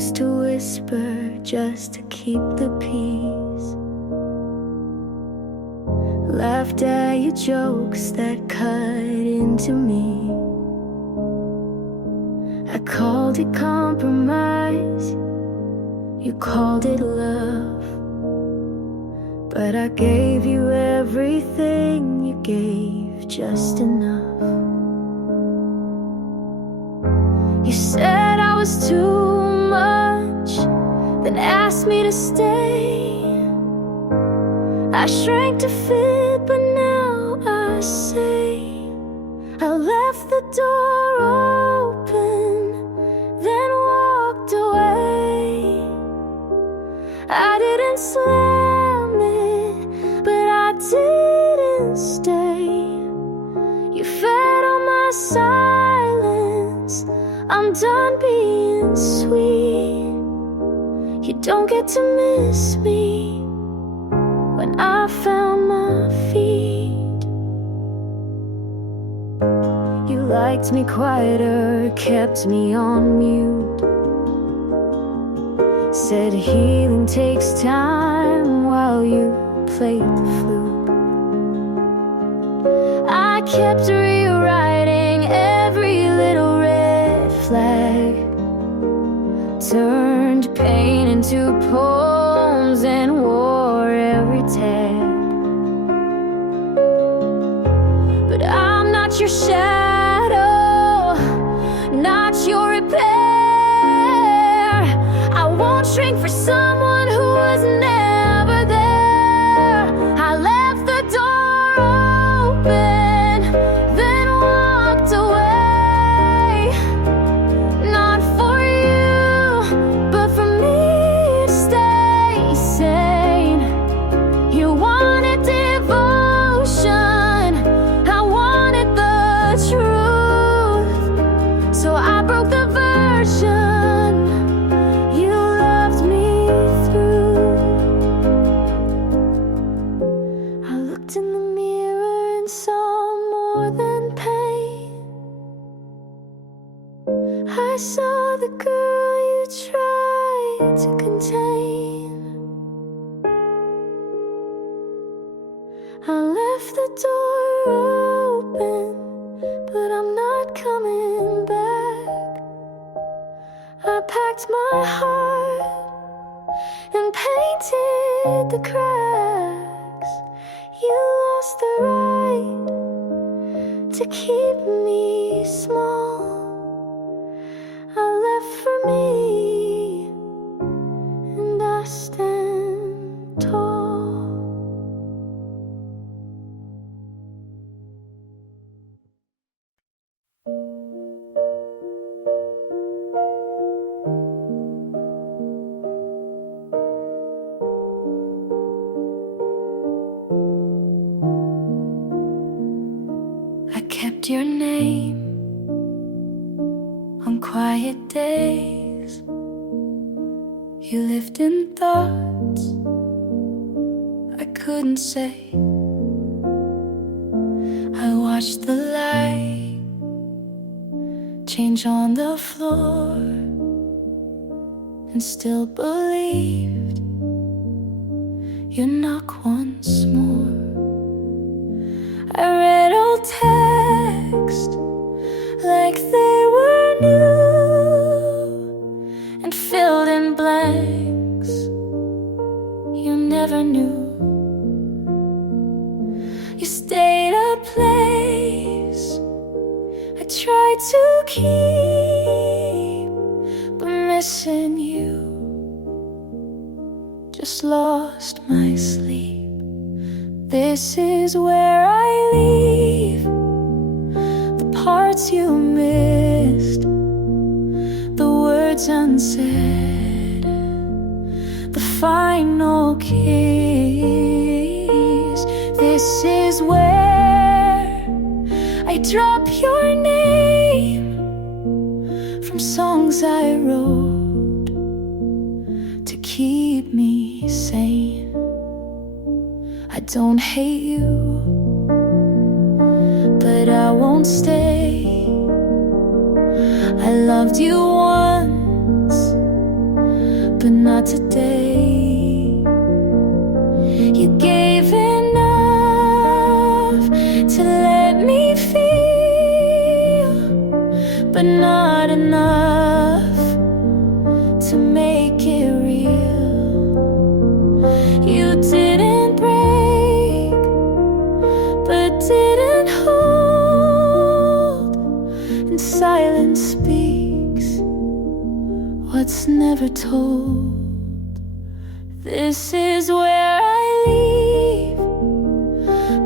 used to whisper just to keep the peace. Laughed at your jokes that cut into me. I called it compromise, you called it love. But I gave you everything, you gave just enough. You said I was too much, then asked me to stay. I shrank to fit, but now I say I left the door open, then walked away. I didn't slam it, but I didn't stay. You fed on my silence, I'm done being sweet. You don't get to miss me when I found my feet. You liked me quieter, kept me on mute. Said healing takes time while you played the flute. I kept rewriting every little red flag, turned pain into poems and wore every tag. But I'm not your shadow, not your repair. I won't shrink for someone who was never there. I left the door open, then walked away. Not for you, but for me to stay sane. You wanted devotion, I wanted the truth. So I broke the version you loved me through. I looked in the mirror and saw more than pain. I saw the girl you tried to contain. I left the door open, but I'm not coming back. I packed my heart and painted the cracks. You lost the right to keep me small. I left for me, and I stand tall. I kept your name on quiet days. You lived in thoughts I couldn't say. I watched the light change on the floor and still believed you'd knock once more. I read old texts like they were new and filled in blanks you never knew. You stayed a place I tried to keep, but missing you just lost my sleep. This is where I leave the parts you missed, the words unsaid, the final kiss. This is where I drop your name from songs I wrote to keep me sane. I don't hate you, but I won't stay. I loved you once, but not today. You gave enough to let me feel, but not enough to make it real. You didn't break, but didn't hold, and silence speaks what's never told. This is where I leave,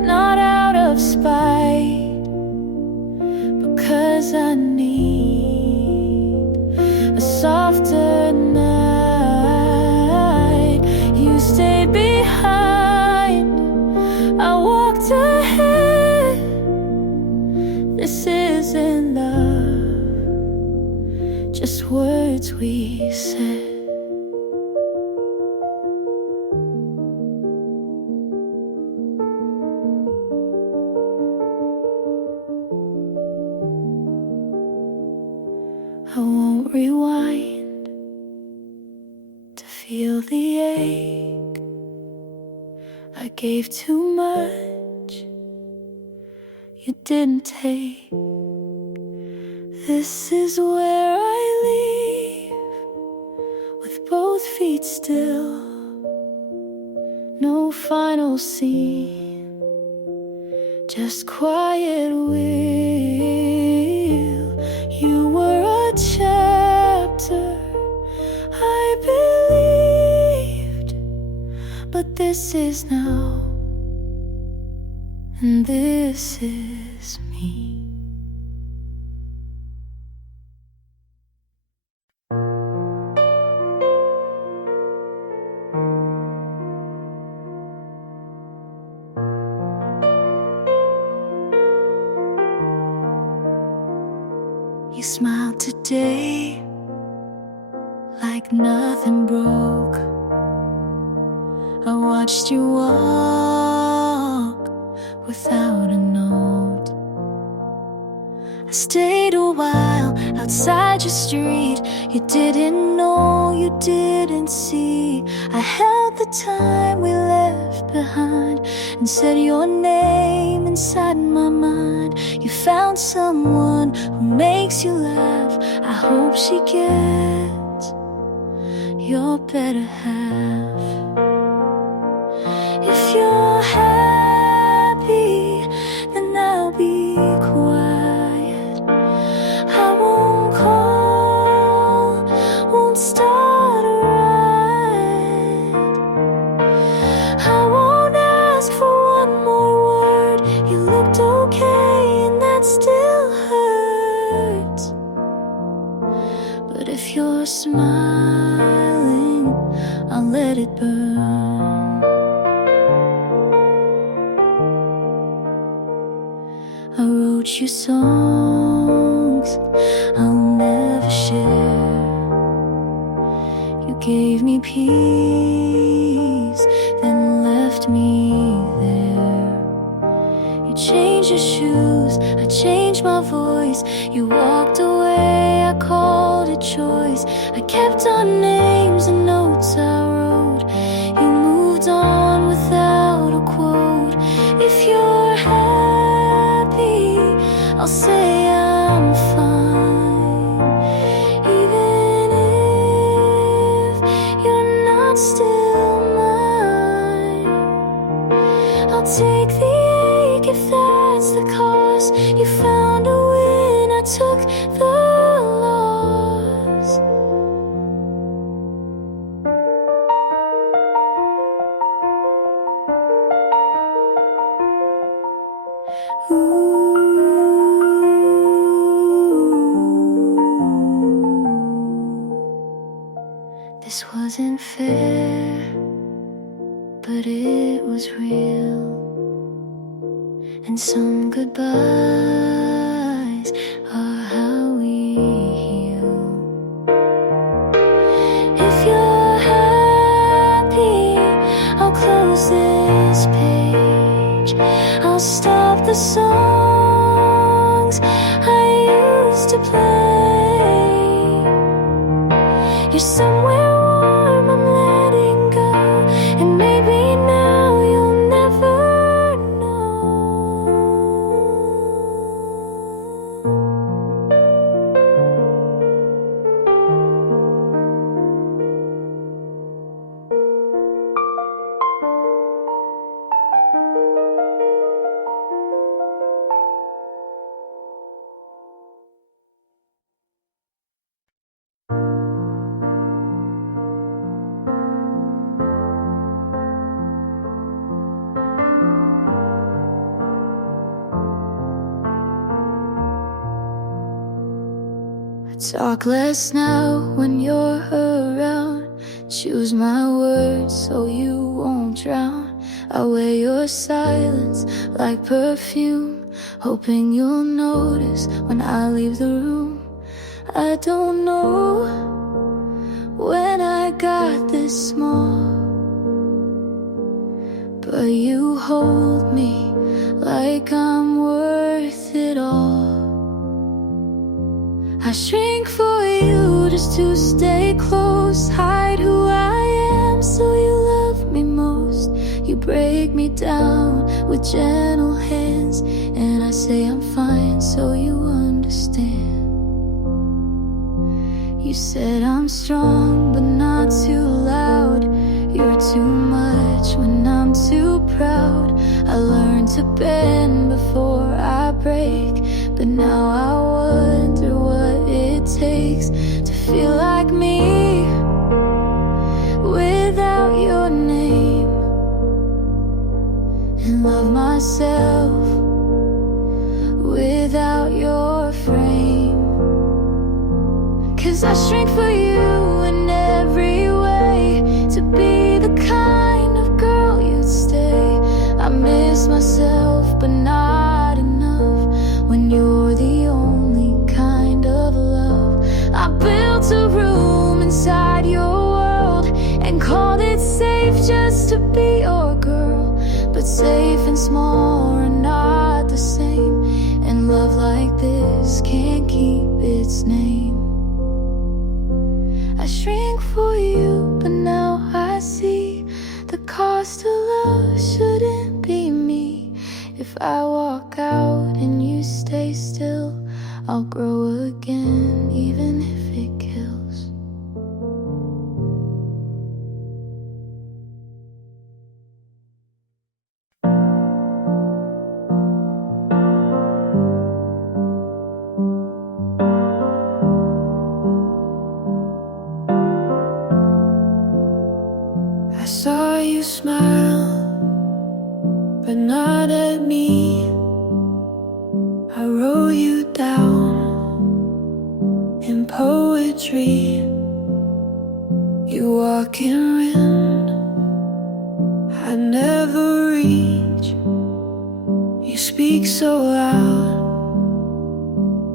not out of spite, because I need a softer night. You stayed behind, I walked ahead. This isn't love, just words we said. I won't rewind to feel the ache. I gave too much, you didn't take. This is where I leave, with both feet still. No final scene, just quiet will. You were a chapter I believed, but this is now, and this is me. You smiled today like nothing broke. I watched you walk without a note. I stayed a while outside your street. You didn't know, you didn't see. I held the time we left behind and said your name inside my mind. You found someone who makes you laugh. I hope she gets your better half. If you're happy, then I'll be quiet. I won't call, won't start a riot. I won't ask for one more word. You looked okay and that still hurts. But if you're smiling, I'll let it burn. I wrote you songs I'll never share. You gave me peace, then left me there. You changed your shoes, I changed my voice. You walked away, I called it choice. I kept our names and notes I wrote. You moved on without a quote. If you're happy, I'll say I'm fine. Even if you're not still mine, I'll take the ache if that's the cost. You found a win, I took the loss. This wasn't fair, but it was real. And some goodbyes are how we heal. If you're happy, I'll close this page. I'll stop the songs I used to play. You're somewhere warm Talk less now when you're around. Choose my words so you won't drown. I wear your silence like perfume, hoping you'll notice when I leave the room. I don't know when I got this small, but you hold me like I'm worth it all. I shrink for you just to stay close, hide who I am so you love me most. You break me down with gentle hands, and I say I'm fine so you understand. You said I'm strong but not too loud. You're too much when I'm too proud. I learned to bend before I break, but now I wonder what it takes to feel like me without your name, and love myself without your frame. 'Cause I shrink for you in every way, to be the kind of girl you'd stay. I miss myself but not enough when you're the only kind of love. I built a room inside your world and called it safe just to be your girl. But safe and small are not the same, and love like this can't keep its name. I shrink for you, but now I see the cost of love shouldn't be me. If I walk out and you stay still, I'll grow again even if it kills. I saw you smile, but not at me. I wrote you down in poetry. You walk in wind I never reach. You speak so loud,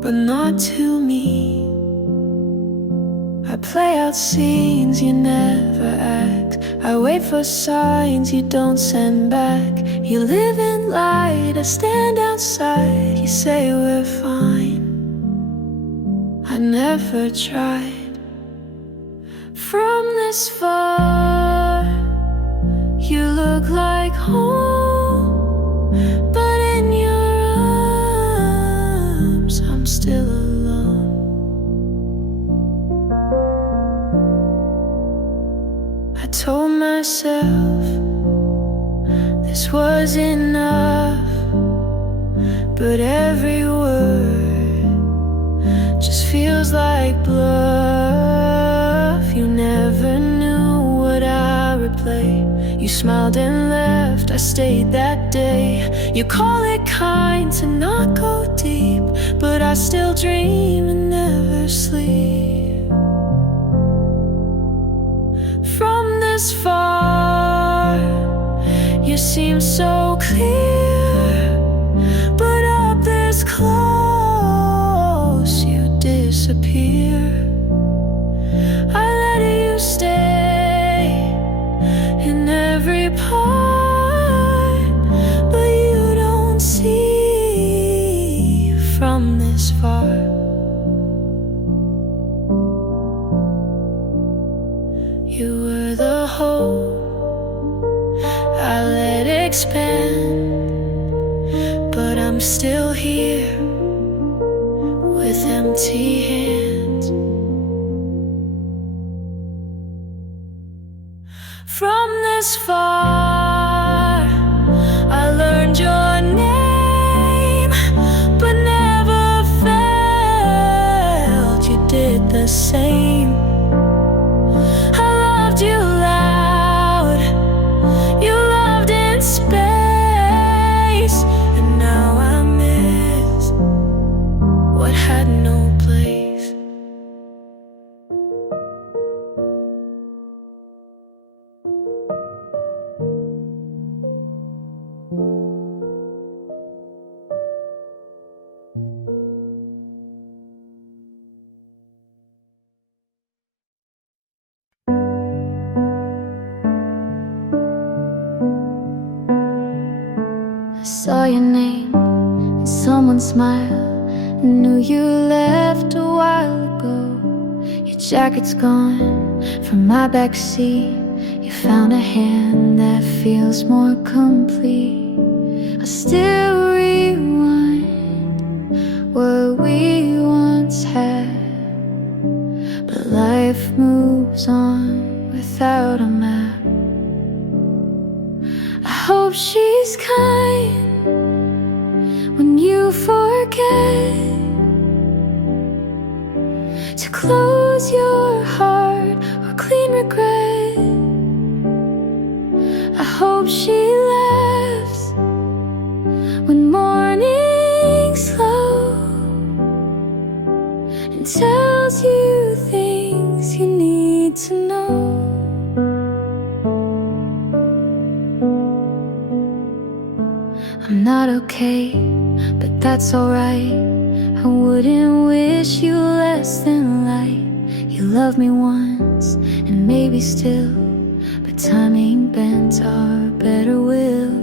but not to me. I play out scenes you never act. I wait for signs you don't send back. You live in light, I stand outside. You say we're fine, I never tried. From this far, you look like home, but in your arms, I'm still alone. I told myself this was enough, but every word just feels like bluff. You never knew what I would play. You smiled and left, I stayed that day. You call it kind to not go deep, but I still dream and never sleep. From this far, you seem so clear, but up this close, you disappear. I let you stay in every part, but you don't see from this far. You were the hope I let expand, but I'm still here with empty hands. From this far, I learned your name, but never felt you did the same. I loved you loud, you loved in space, and now I miss what had no place. I saw your name and someone smiled. I knew you left a while ago. Your jacket's gone from my backseat. You found a hand that feels more complete. I still rewind what we once had, but life moves on without a map. I hope she's kind when you forget to close your heart or clean regret. I hope she laughs when morning's slow and tells you things you need to know. I'm not okay, but that's alright. I wouldn't wish you less than light. You loved me once, and maybe still, but timing bends our better will.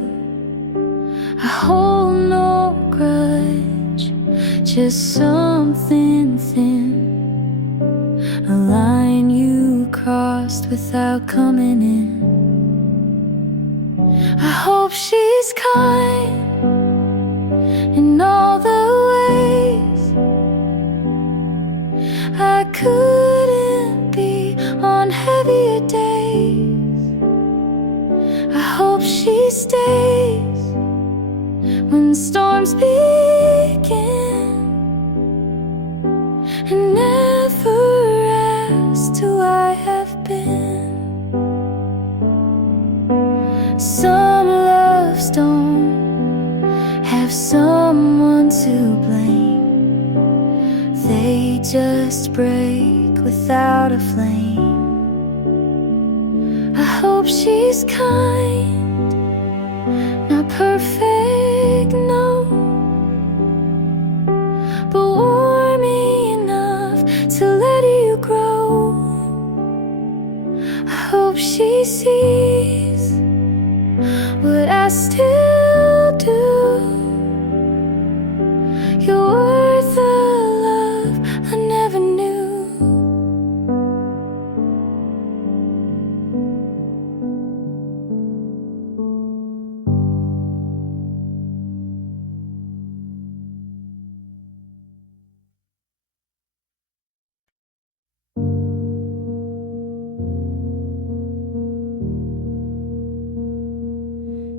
I hold no grudge, just something thin, a line you crossed without coming in. I hope she's kind in all the ways I couldn't be on heavier days. I hope she stays when storms begin and never asks who I have been. Some loves don't have someone to blame. They just break without a flame. I hope she's kind, not perfect, no, but warm enough to let you grow. I hope she sees what I still do. You're worth the love I never knew.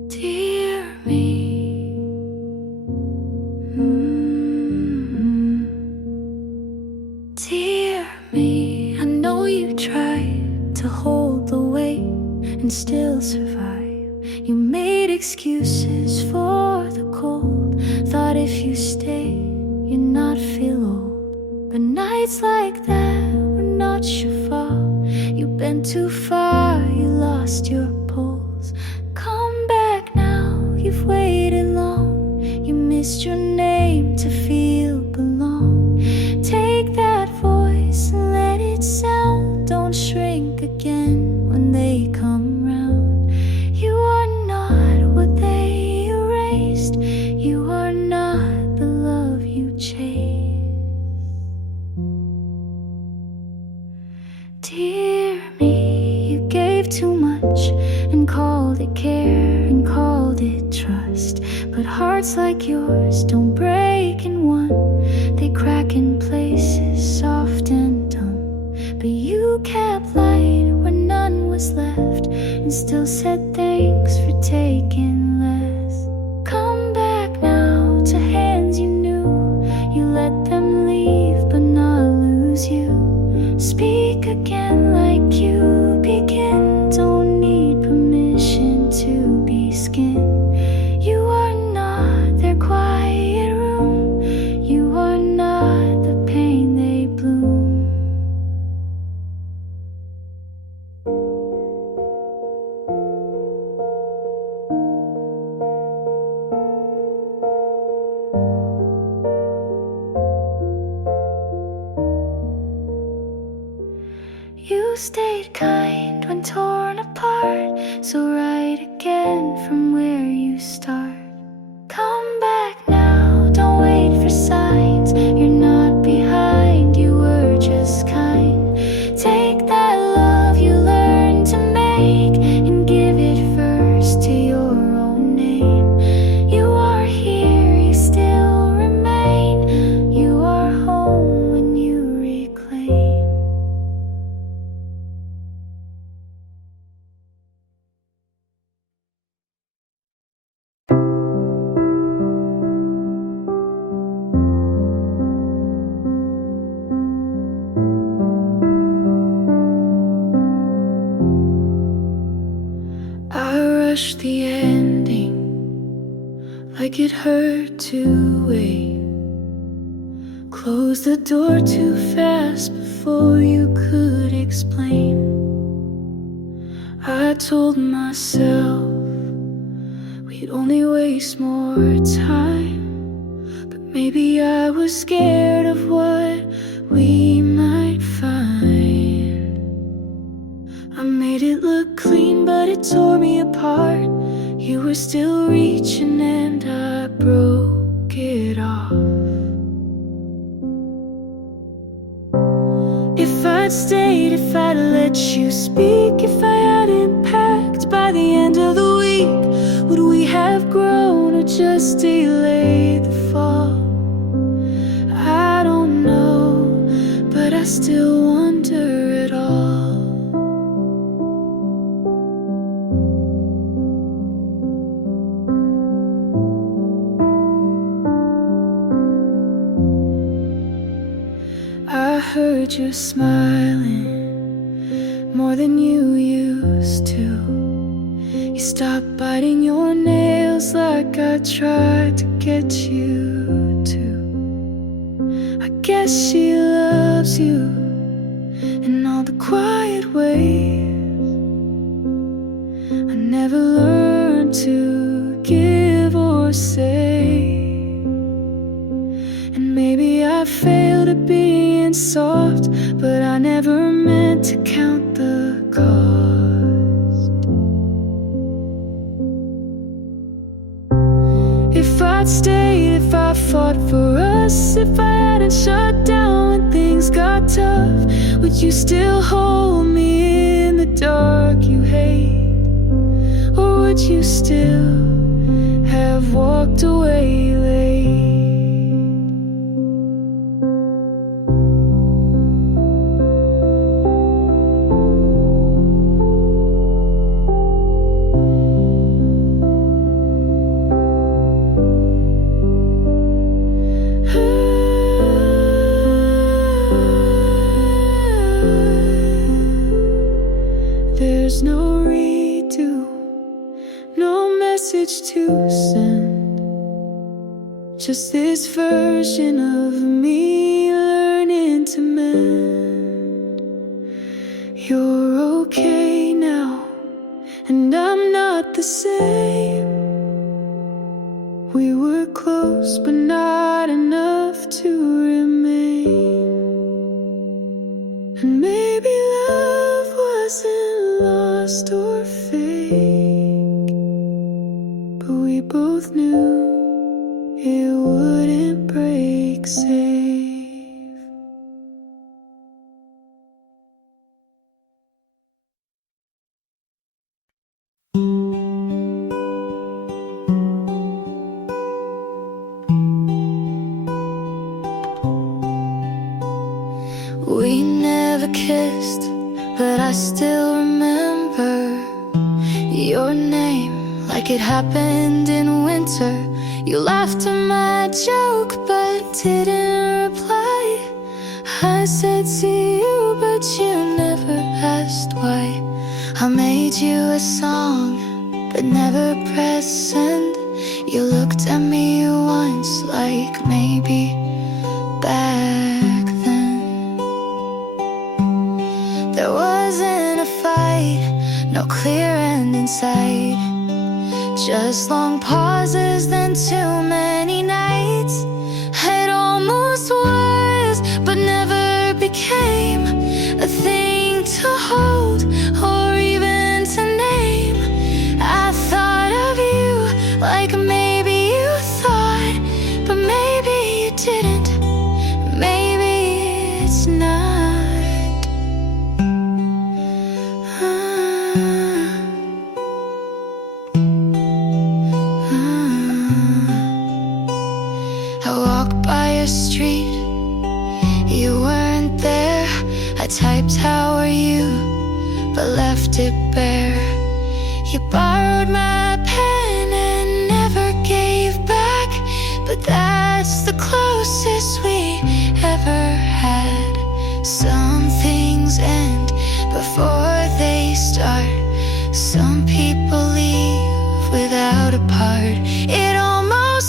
Dear me, dear me, I know you tried to hold the weight and still survive. You made excuses for the cold, thought if you stay, you'd not feel old. But nights like that were not your fault. You've been too far, you lost your pulse. Come back now, you've waited long. You missed your name to feel belong. Take that voice and let it sound. Don't shrink again when they come round. You are not what they erased. You are not the love you chased. Dear me, you gave too much and called it care and called it trust. But hearts like yours don't break in one. They crack in places soft and dumb. But you kept light where none was left and still said thanks for taking less. Come back now to hands you knew. You let them leave but not lose you. Speak again like you begin. Don't need permission to be skin. You are not their quiet room. You are not the pain they bloom. You stayed kind when torn apart, so right again from where you start. like it hurt to wait. Close the door too fast before you could explain. I told myself we'd only waste more time, but maybe I was scared of what we might find. I made it look clean, but it tore me apart. You were still reaching and I broke it off. If I'd stayed, if I'd let you speak, if I hadn't packed by the end of the week, would we have grown or just delayed the fall? I don't know, but I still wonder it all. I heard you smiling more than you used to. You stopped biting your nails like I tried to get you to. I guess she loves you in all the quiet ways. I never learned to give or say, and maybe I failed at being soft, but I never meant to count the cost. If I'd stayed, if I fought for us, if I hadn't shut down when things got tough, would you still hold me in the dark you hate? Or would you still have walked away late? There's no redo, no message to send, just this version of me learning to mend. You're okay now, and I'm not the same. We were close, but not enough to remain. And maybe love wasn't lost or fake, but we both knew it wouldn't break safe. We never kissed, but I still remember your name like it happened in winter. You laughed at my joke but didn't reply. I said to you, but you never asked why. I made you a song but never pressed send. You looked at me once like maybe back then. There wasn't a fight, no clear end in sight, just long pauses, then too many nights. It almost was, but never became a thing to hold or even to name. I thought of you like maybe you thought, but maybe you didn't. Maybe it's not. I walked by your street, you weren't there. I typed how are you, but left it bare. You borrowed my pen and never gave back, but that's the closest we ever had. Some things end before they start. Some people leave without a part. It almost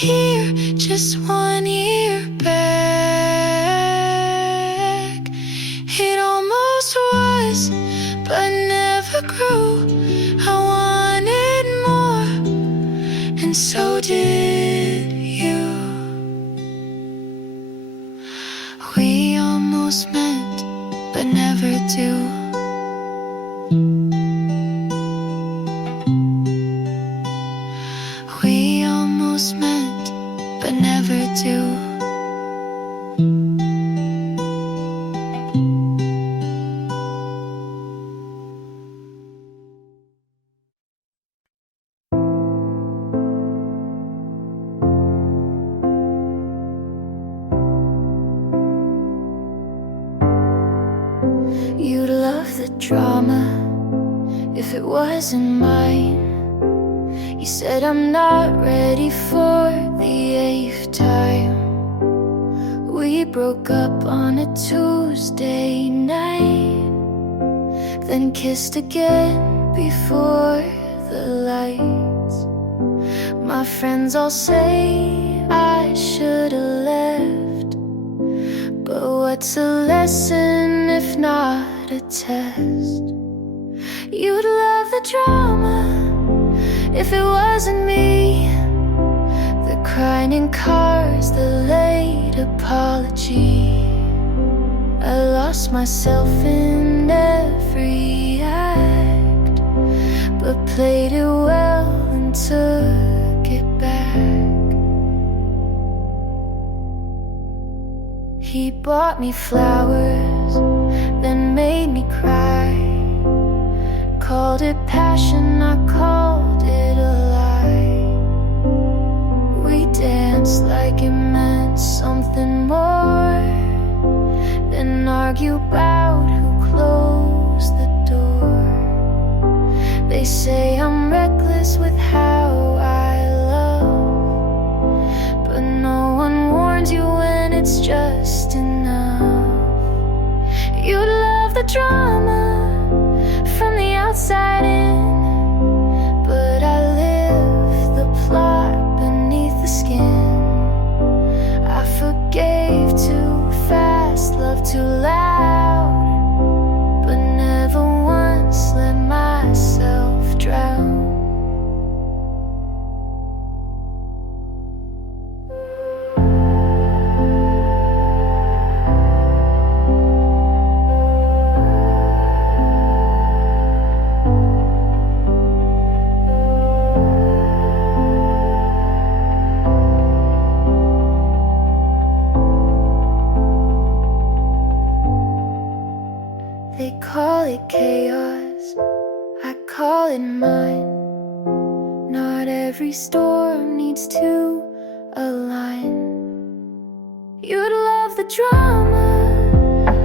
here just 1 year back. It almost was, but never grew. I wanted more, and so did you. We almost met, but never do. We almost met, but never do. You'd love the drama if it wasn't mine. You said I'm not ready for the 8th time. We broke up on a Tuesday night, then kissed again before the lights. My friends all say I should've left, but what's a lesson if not a test? You'd love the drama if it wasn't me, the crying in cars, the late apology. I lost myself in every act, but played it well and took it back. He bought me flowers, then made me cry. Called it passion, I called it a lie. We danced like it meant something more, then argue about who closed the door. They say I'm reckless with how I love, but no one warns you when it's just enough. You'd love the drama from the outside in, but I live the plot beneath the skin. I forgave too fast, loved too loud, but never once let myself drown. They call it chaos, I call it mine. Not every storm needs to align. You'd love the drama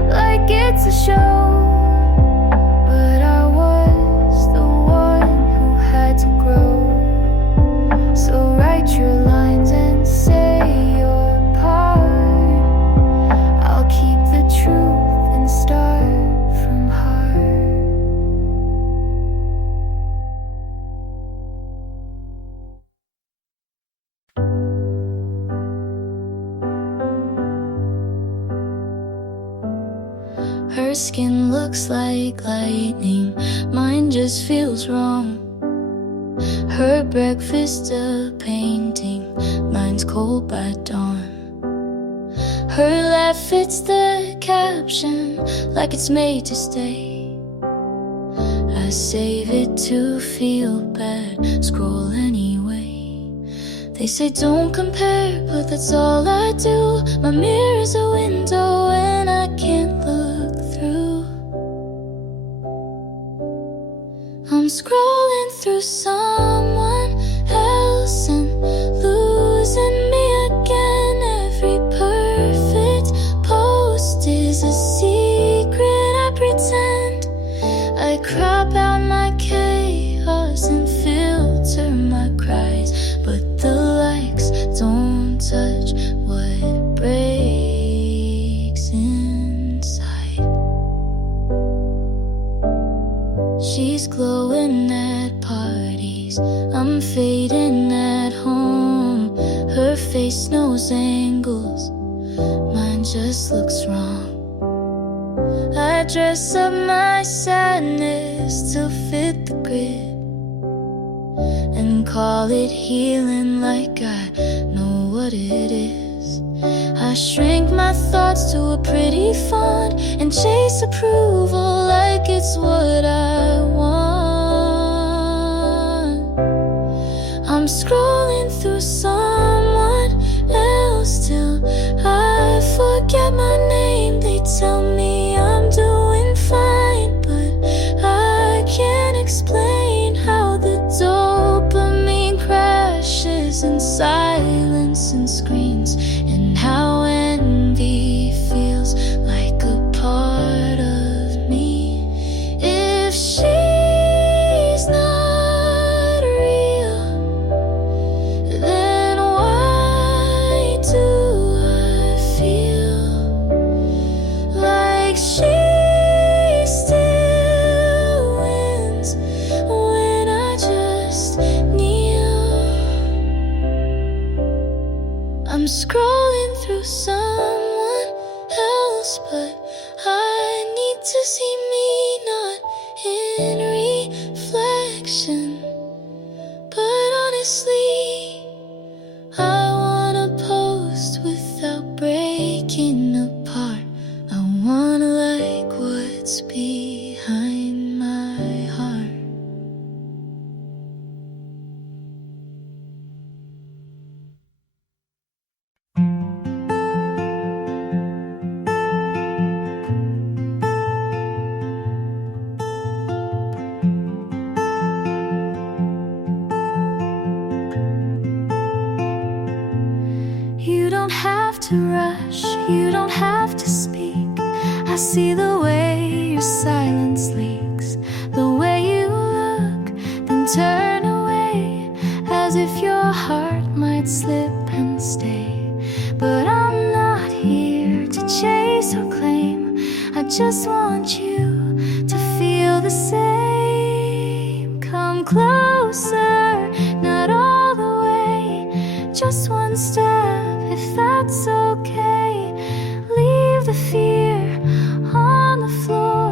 like it's a show, but I was the one who had to grow. So write your lines and say your part. I'll keep the truth and start from heart. Her skin looks like lightning, mine just feels wrong. Her breakfast a painting, mine's cold by dawn. Her laugh fits the caption like it's made to stay. I save it to feel bad, scroll anyway. They say don't compare, but that's all I do. My mirror's a window and I can't look through. I'm scrolling through someone else and losing me again. Every perfect post is a secret I pretend. I crop out my chaos and filter my cries, but the likes don't touch what breaks inside. She's glowing at parties, I'm fading at home. Her mine just looks wrong. I dress up my sadness to fit the grid and call it healing like I know what it is. I shrink my thoughts to a pretty font and chase approval like it's what I want. I'm scrolling through someone else till I forget my name. They tell me I'm doing fine, but I can't explain how the dopamine crashes in silence and screens, and how envy feels like a part of me. If she's not real, then why do I feel like she still wins when I just kneel? I'm scrolling through someone else, but I need to see me not in reflection. But honestly, I wanna post without breaking apart. I wanna like what's behind my heart. You don't have to rush, you don't have to speak. I see the way your silence leaks, the way you look, then turn away, as if your heart might slip and stay. But I'm not here to chase or claim, I just want you to feel the same. Come closer, not all the way, just one step, if that's okay. Leave the fear on the floor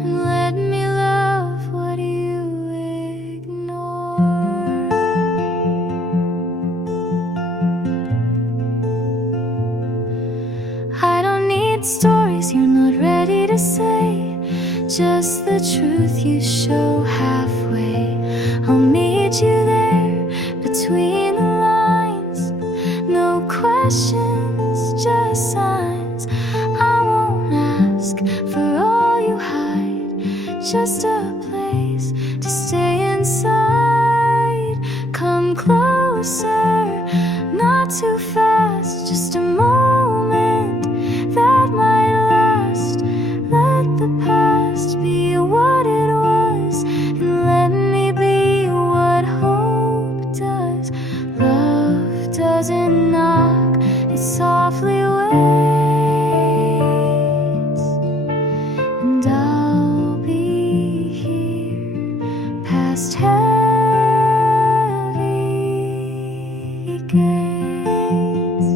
and let me love what you ignore. I don't need stories you're not ready to say, just the truth you show halfway. I'll meet you there between the lines. No questions, just signs. I won't ask for all you hide, just a place to stay inside. Come closer, not too fast, just a moment that might last. Let the past be what it was, and let me be what hope does. Love doesn't knock, it softly waits, and I'll be here past heavy gates.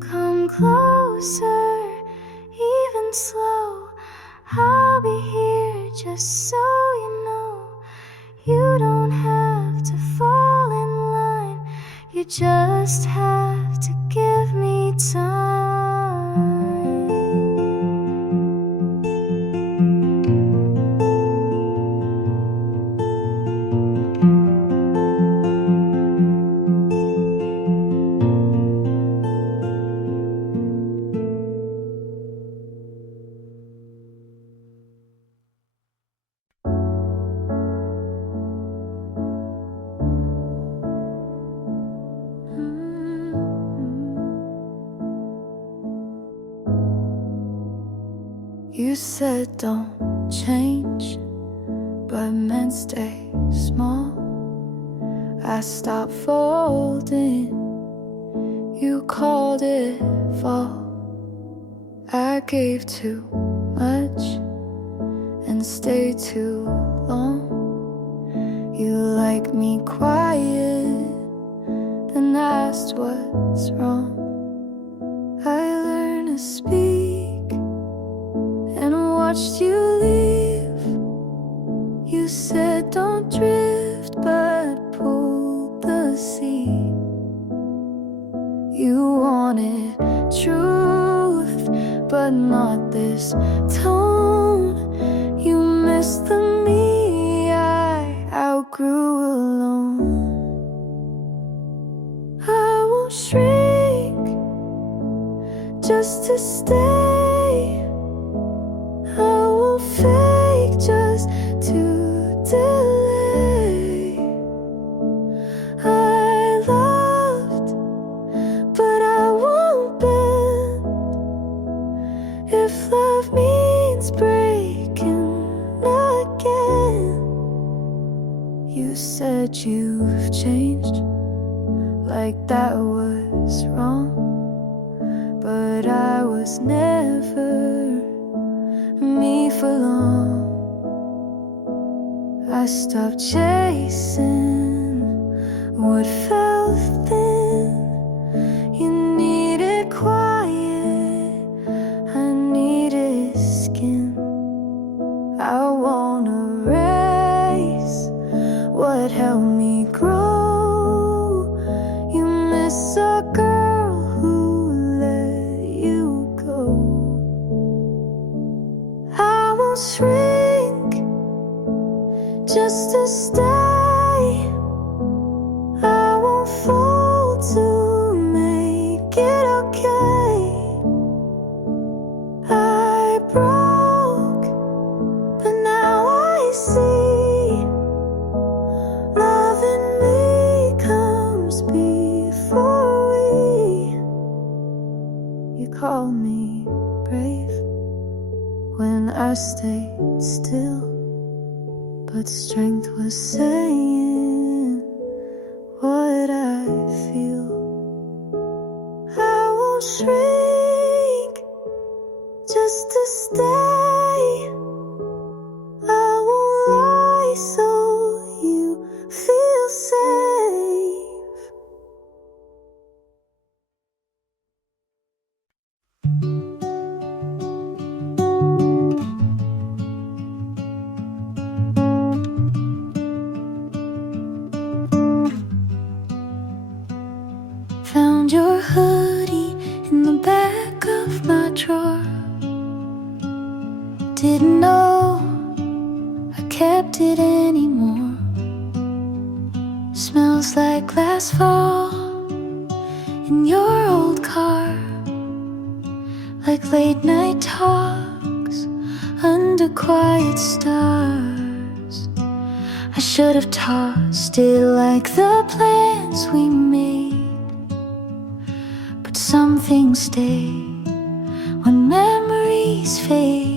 Come closer, even slow. I'll be here just so you know. You don't have to fall in line, you just have to give me time. You said don't change, but meant stay small. I stopped folding, you called it fall. I gave too much and stayed too long. You like me quiet, then asked what's wrong. I learned to speak and watched you leave. You said don't drift, but pulled the sea. You wanted truth, but not this tone. You missed the me I outgrew alone. I won't shrink just to stay. I won't fake just to delay. I loved, but I won't bend. If love means breaking again. You said you've changed, like that was wrong. But I was never me for long. I stopped chasing what felt thin. You needed quiet, I needed skin. I won't erase what helped me grow. You miss a girl who let you go. I won't shrink just to stay. I won't fold to make it okay. I broke, but now I see love in me comes before we. You called me brave when I stayed still, but strength was saying what I feel. I won't shrink just to stay. I won't lie so you feel safe. Found your hoodie in the back of my drawer. Didn't know I kept it anymore. Smells like last fall in your old car, like late night talks under quiet stars. I should have tossed it like the plans we made, but some things stay when memories fade.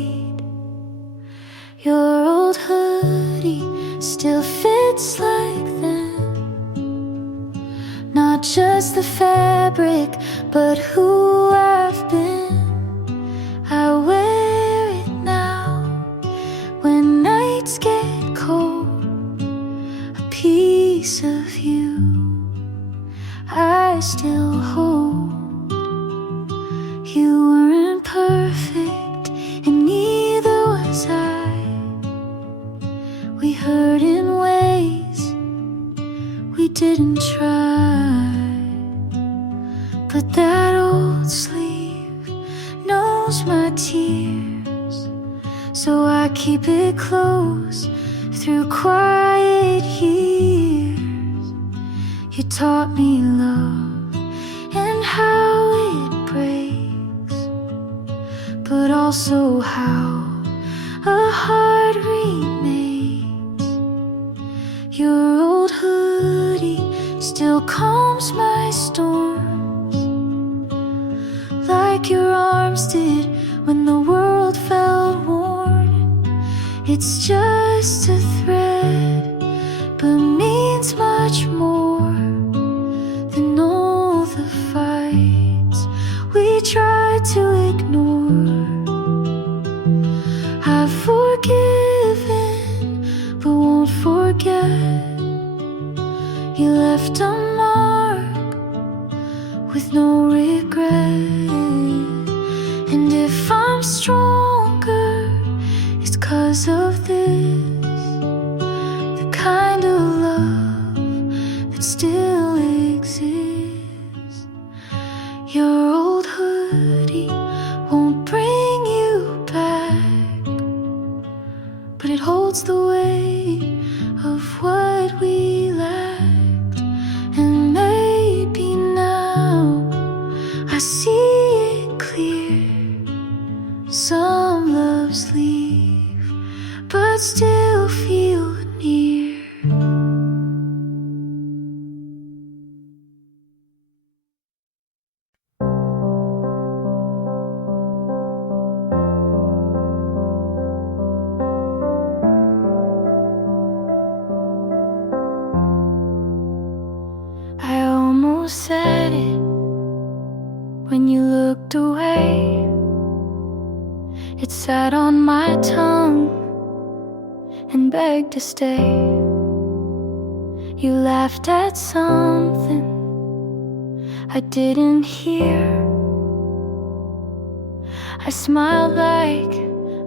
Your old hoodie still fits like then, not just the fabric, but who I've been. I wear it now when nights get cold. A piece of you I still hold. You weren't perfect, and neither was I. We hurt in ways we didn't try. But that old sleeve knows my tears, so I keep it close through quiet years. You taught me love and how it breaks, but also how a heart remakes. Your old hoodie still calms my storms, like your arms did when the world felt worn. It's just a thread, but means much more than all the fights we tried to ignore. I've forgiven, but won't forget. You left a mark with no regret. And if I'm stronger, it's 'cause of this. The kind of love that still exists. Your old hoodie won't bring you back, but it holds the weight of what we lacked. And maybe now I see it clear. Some loves leave, but still feel near. I almost said it when you looked away. It sat on my tongue and begged to stay. You laughed at something I didn't hear. I smiled like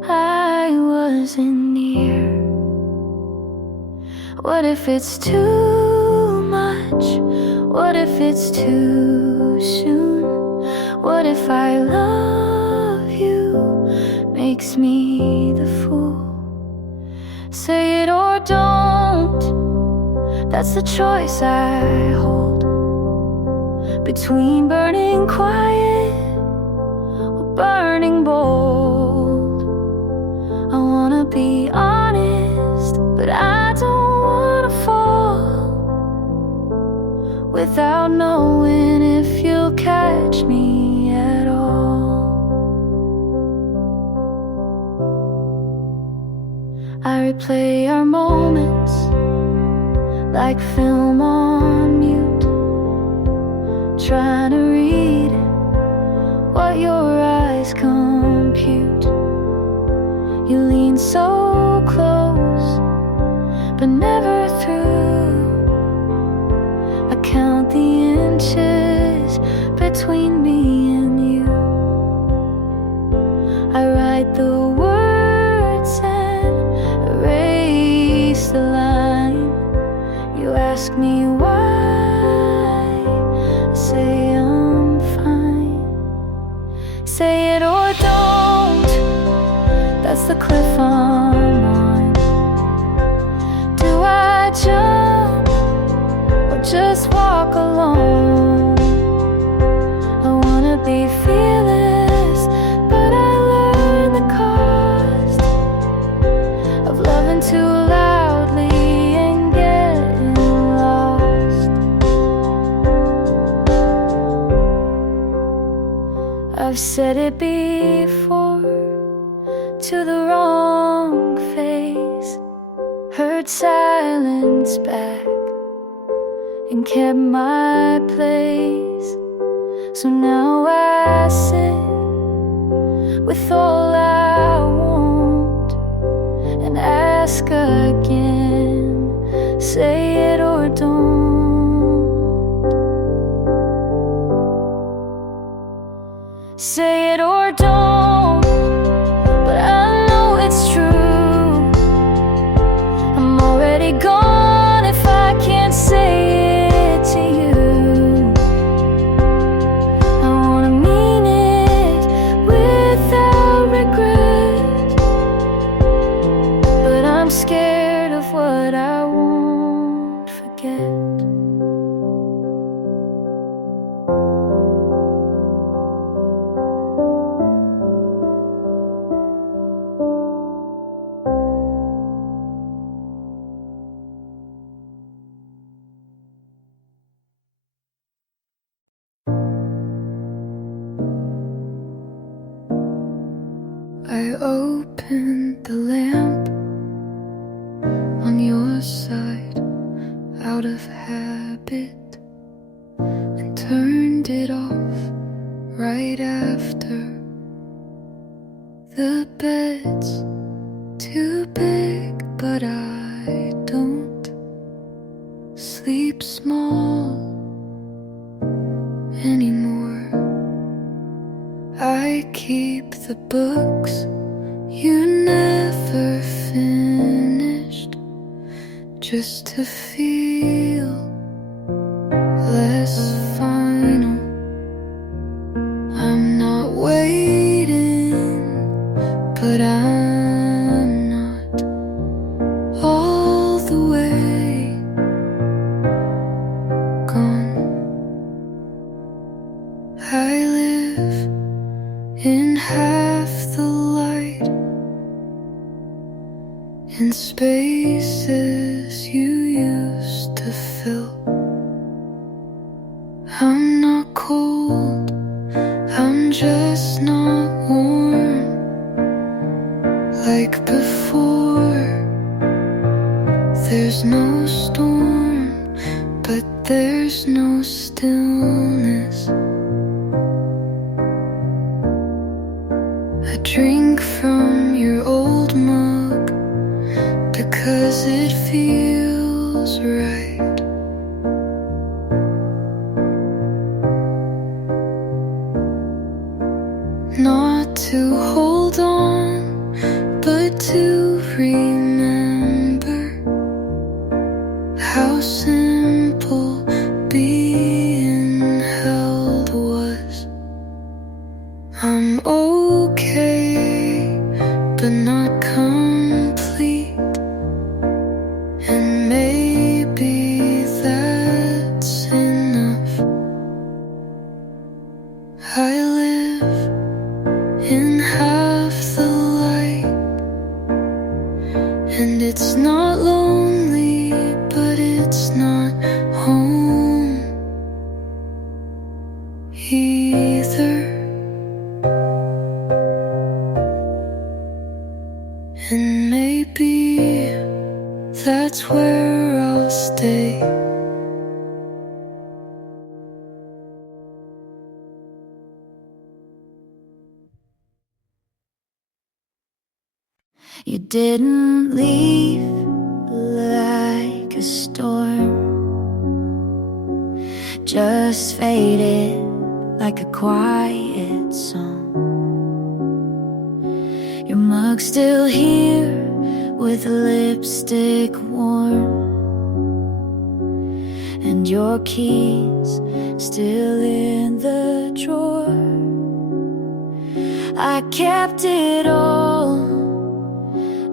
I wasn't near. What if it's too much? What if it's too soon? What if I love you makes me the fool? Say it or don't, that's the choice I hold. Between burning quiet or burning bold. I wanna be honest, but I don't wanna fall without knowing if you'll catch me at all. I replay our moments like film on mute, trying to read what your eyes compute. You lean so close, but never through. I count the inches between me and you. I write the words and erase the line. You ask me why, I say I'm fine. Say it or don't, that's the cliff I'm on. Do I jump or just walk alone? I wanna be fearless, but I learned the cost of loving too loudly and getting lost. I've said it before to the wrong face, heard silence back and kept my place. So now I sit with all I want and ask again, say it or don't. Say it or don't, but I know it's true. I'm already gone if I can't say it to you. I wanna mean it without regret, but I'm scared of what I won't forget. I opened the lamp on your side out of habit and turned it off right after the beds too big, but I don't sleep small anymore. I keep the books you never finished, just to feel less final. I'm not waiting, but I'm not all the way gone. I live in half the light, in spaces you used to fill. I'm not cold, I'm just not warm like before. There's no storm, but there's no stillness. I drink from your old mug because it feels right. Not to hold on, but to remember how simple being held was. I'm okay, but not complete, and maybe that's enough. I live in half the light, and it's not lonely, but it's not home either. And maybe that's where I'll stay. You didn't leave like a storm, just faded like a quiet song. Your mug's still here with lipstick warm, and your keys still in the drawer. I kept it all,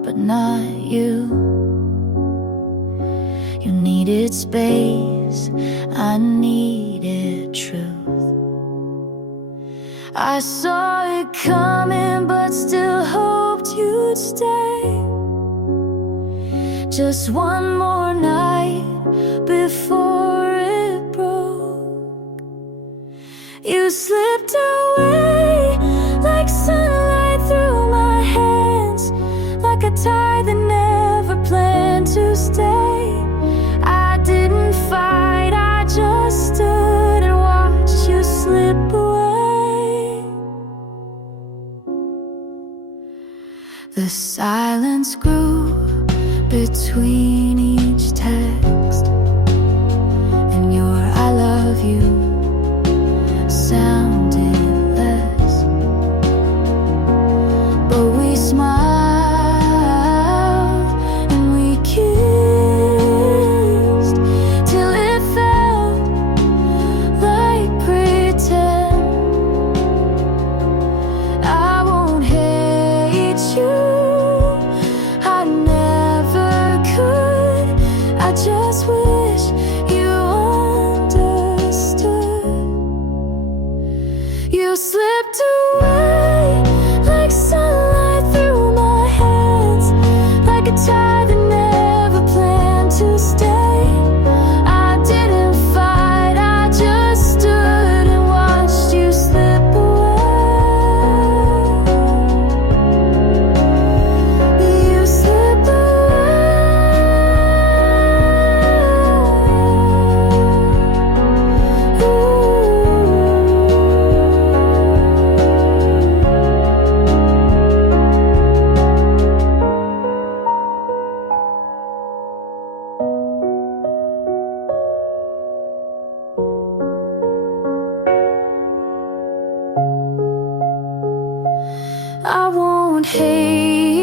but not you. You needed space, I needed truth. I saw it coming, but still hoped you'd stay. Just one more night before it broke. You slipped away like sunlight through my hands, like a tide that never planned to stay. I didn't fight, I just stood and watched you slip away. The silence grew between each text, and your I love you sounded less. But we smiled and we kissed till it felt like pretend. I won't hate you, I never could, I just will.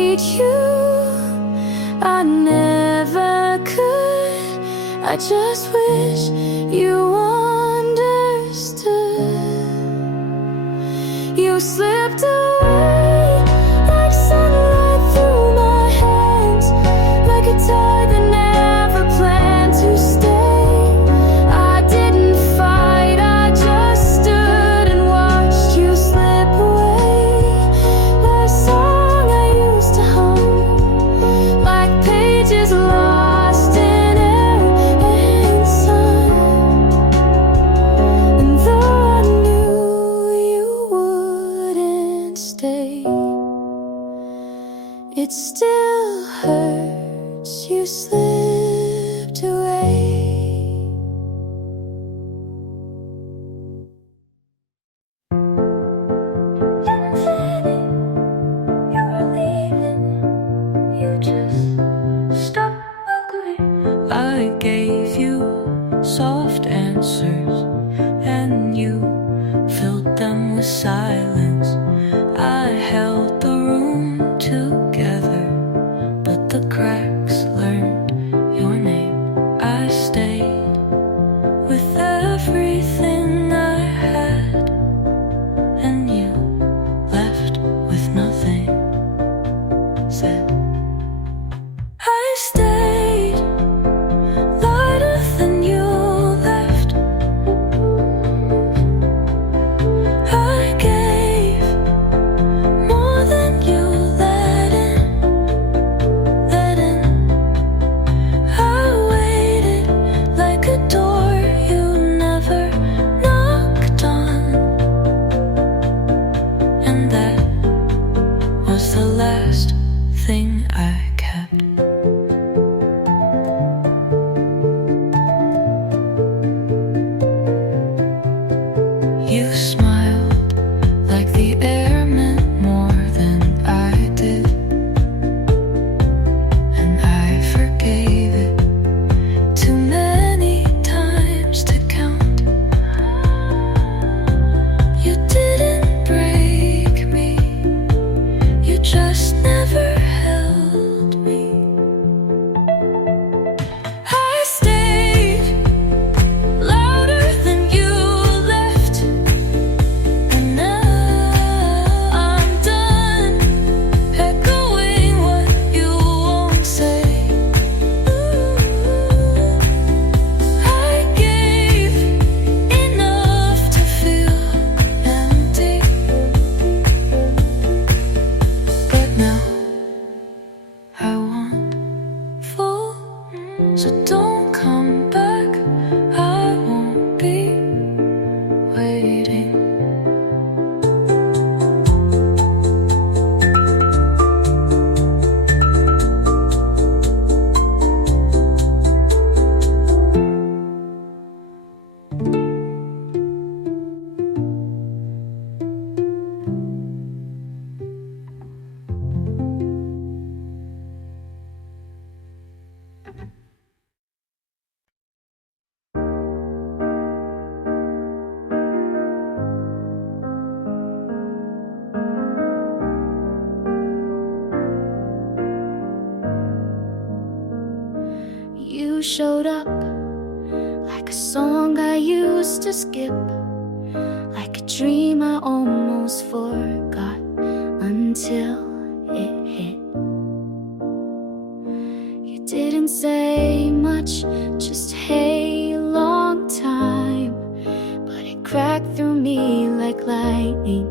treat you. I never could. I just wish you understood. You slipped away like sunlight through my hands, like a tide that never planned to stay. I didn't fight, I just stood and watched you slip away. Like a song I used to hum, like pages lost in air and sun. And though I knew you wouldn't stay, it still hurts. You slipped away. Didn't fit it, you were leaving. You just stopped welcoming. I gave you soft answers, and you filled them with silence. I held the room together, but the cracks learned your name. I stayed with everything I had, and you left with nothing. Said I stayed lighter than you left. I gave more than you let in, let in. I waited like a door you never knocked on, and that was the last thing I kept. You smiled like the air meant more than I did, and I forgave it too many times to count. You didn't break me, you just never held me. I stayed louder than you left, and now I'm done echoing what you won't say. I gave enough to feel empty, but now I want full. So don't come back, I won't be waiting. You showed up like a song I used to skip, like a dream I almost forgot until it hit. You didn't say much, just hey, long time, but it cracked through me like lightning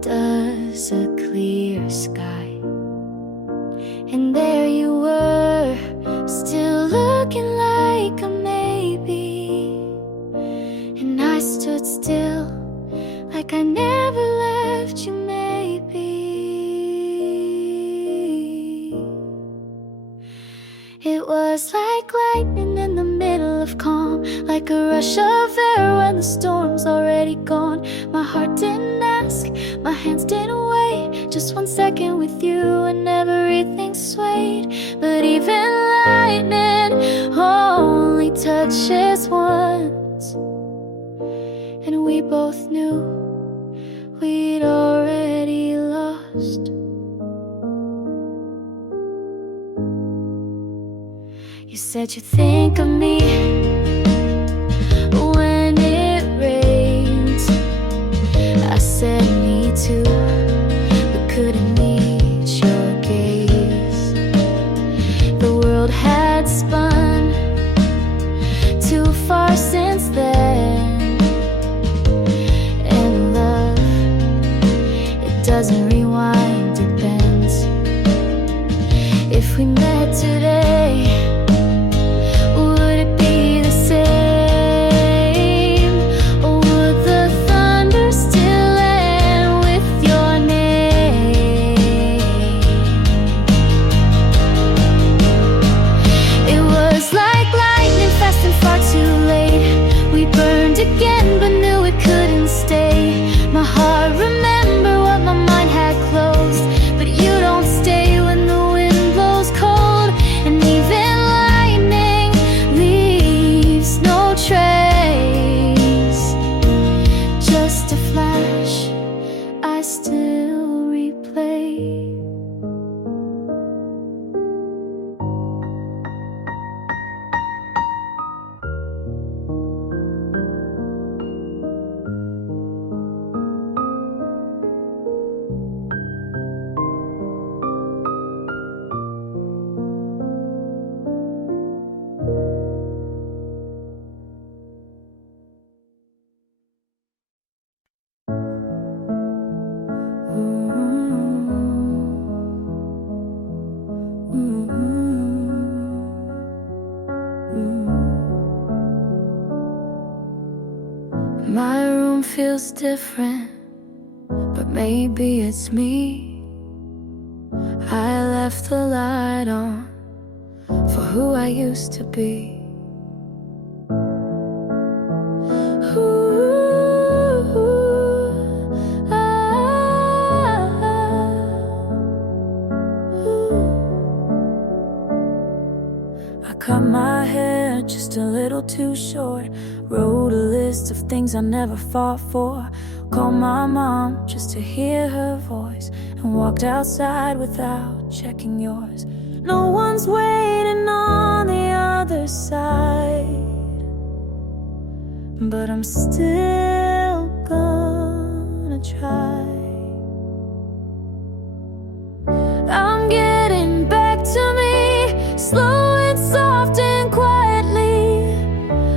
does a clear sky. And there you were, still looking like a maybe, and I stood still like I never left you, maybe. It was like lightning in the middle of calm, like a rush of air when the storm's already gone. My heart didn't ask, my hands didn't wait, just 1 second with you and everything swayed. But even lightning only touches once, and we both knew we'd already lost. You said you think of me when it rains. I said me too, but couldn't meet your gaze. The world had spun too far since then, and love, it doesn't rewind, it bends. If we met today, would it be the same? Or would the thunder still end with your name? It was like lightning, fast and far too late. We burned again but knew it couldn't stay. My heart remembered what my mind had closed, but you don't stay when the wind blows cold. And even lightning leaves no trace, just a flash I still replay. My room feels different, but maybe it's me. I left the light on for who I used to be. I cut my hair just a little too short, wrote a list of things I never fought for, called my mom just to hear her voice, and walked outside without checking yours. No one's waiting on the other side, but I'm still gonna try. I'm getting back to me, slow and soft and quietly,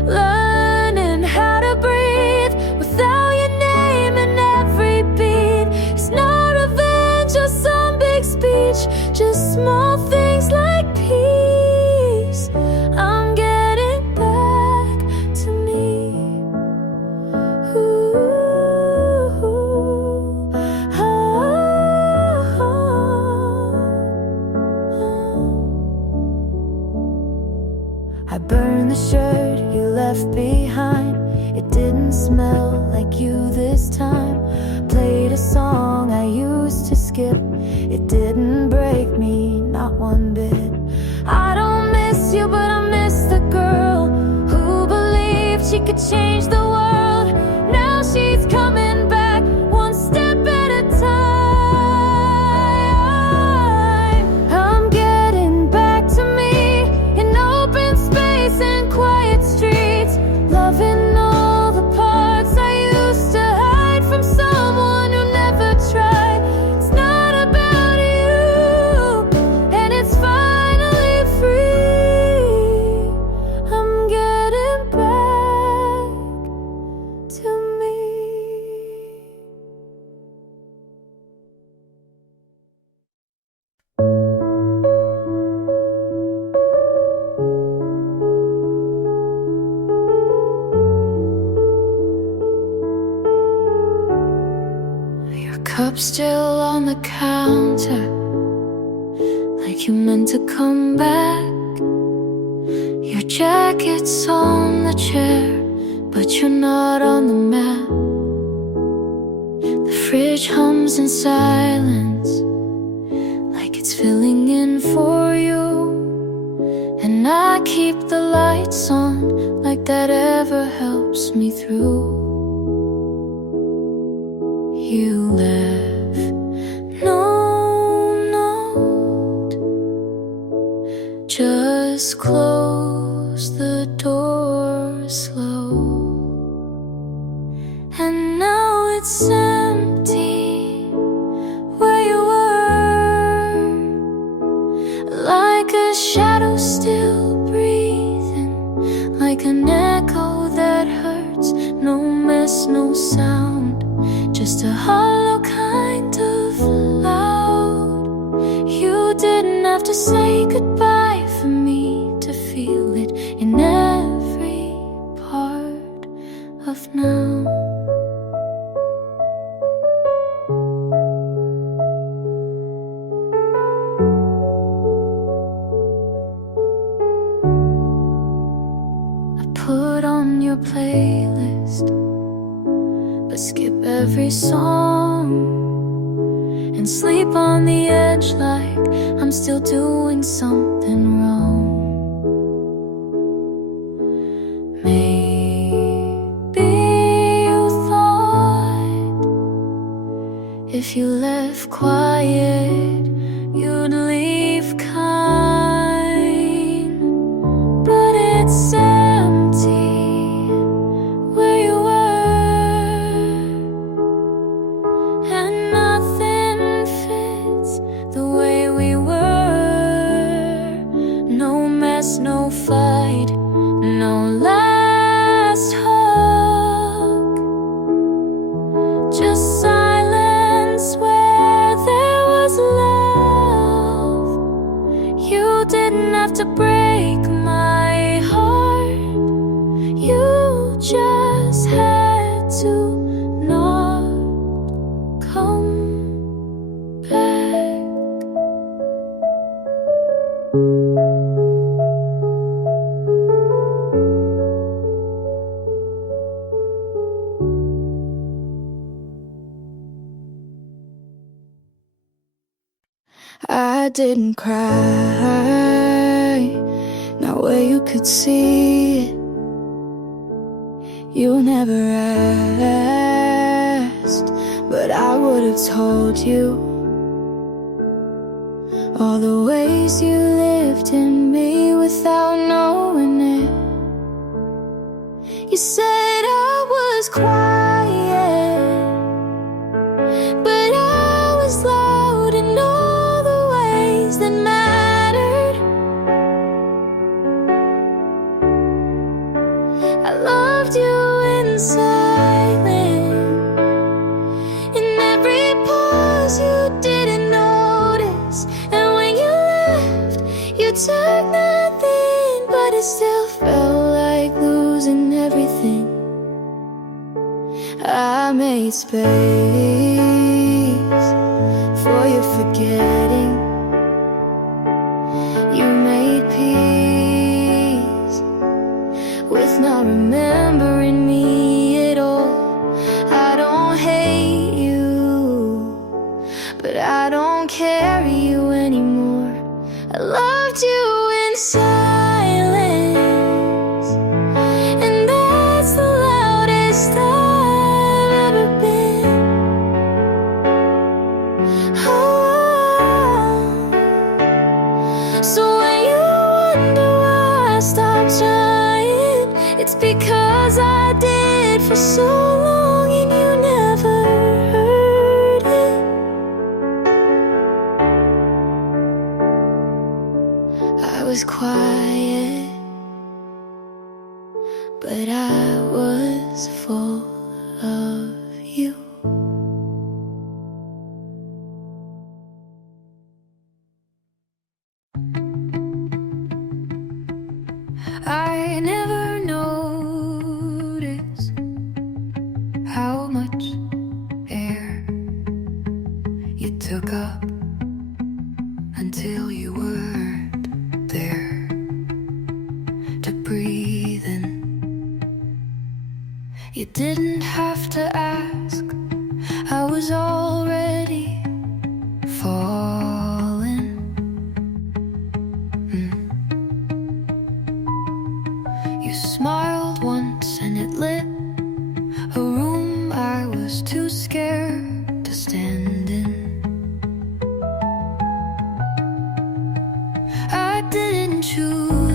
learning how to breathe without your name in every beat. It's not revenge or some big speech, just small things like peace. I'm getting back to me. Ooh, oh, oh. I burned the shirt you left behind. It didn't smell like you this time. Played a song I used to skip. It didn't break me, not one bit. I don't miss you, but I miss the girl who believed she could change the world. Now she's coming back, one step at a time. I'm getting back to me in open space and quiet streets, loving all the parts I used to hide from someone who never tried. It's not about you, and it's finally free. I'm getting back to me. Your cup still on the counter, like you meant to come back. Your jacket's on the chair, but you're not on the map. The fridge hums in silence, like it's filling in for you. And I keep the lights on, like that ever helps me through. You left no note, just just close the door slow. And now it's empty where you were, like a shadow still breathing, like an echo that hurts. No mess, no sound, just a hollow kind of loud. You didn't have to say goodbye for me to feel it in every part of now. Put on your playlist, but skip every song and sleep on the edge like I'm still doing something wrong. Maybe you thought if you left quiet you'd leave kind, but it's no fight, no last hug, just silence where there was love. You didn't have to break my heart, you just had to not come back. I didn't cry, not where you could see it. You never asked, but I would have told you all the ways you lived in me without knowing it. You said I was quiet, but I was loud in all the ways that mattered. I loved you in silence, in every pause you didn't notice. And when you left, you took nothing, but it still felt like losing everything. I made space for you forgetting. You made peace with not remembering me at all. I don't hate you, but I don't carry you anymore. I loved you in silence, and that's the loudest I've ever been. Oh, so when you wonder why I stopped trying, it's because I did for so long and you never heard it. I was quiet, but I was full of you. I never noticed how much air you took up until you weren't there to breathe in. You didn't have to ask, I was already falling. You smiled once and it lit a room I was too scared to stand in. I didn't choose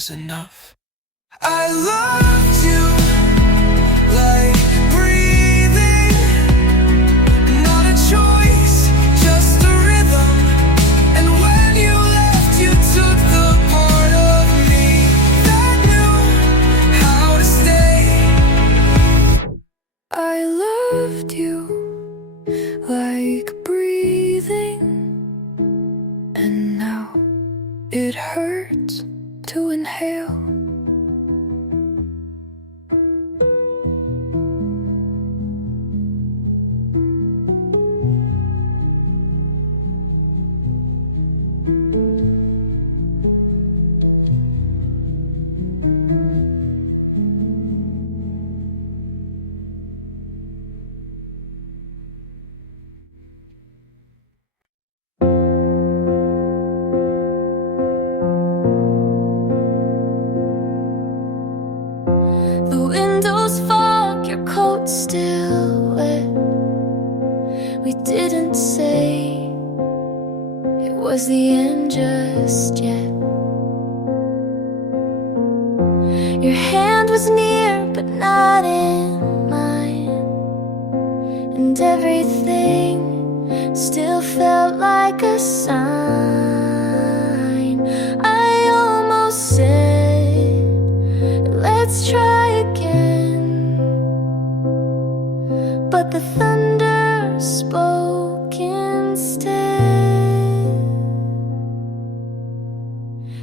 was enough. I loved you like breathing, not a choice, just a rhythm. And when you left, you took the part of me that knew how to stay. I loved you like breathing, and now it hurts to inhale. The windows fog, your coat's still wet. We didn't say it was the end just yet. Your hand was near, but not in mine, and everything still felt like a sign. I almost said, let's try again, but the thunder spoke instead.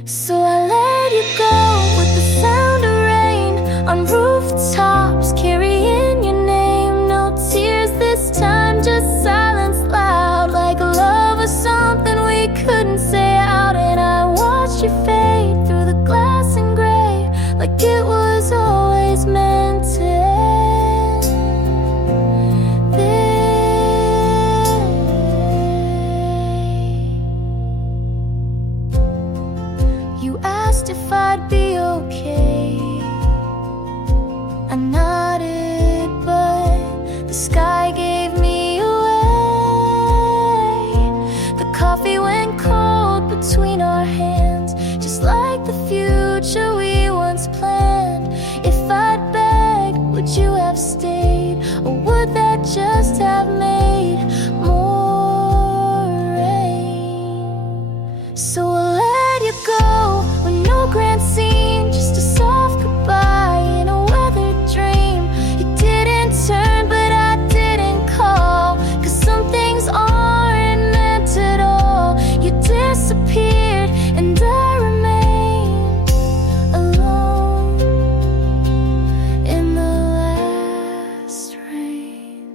So I let you go with the sound of rain on rooftops, carrying your name. No tears this time, just silence loud, like love was something we couldn't say out. And I watched you fade through the glass and gray, like it was always meant to end this. You asked if I'd be okay. I nodded, but the sky gave me away. The coffee went cold between our hands, just like the future we once planned. If I'd begged, would you have stayed, or would that just have made more rain? So I let you go with no grand scene, just a soft goodbye in a weathered dream. You didn't turn, but I didn't call, 'cause some things aren't meant at all. You disappeared and I remained alone in the last rain.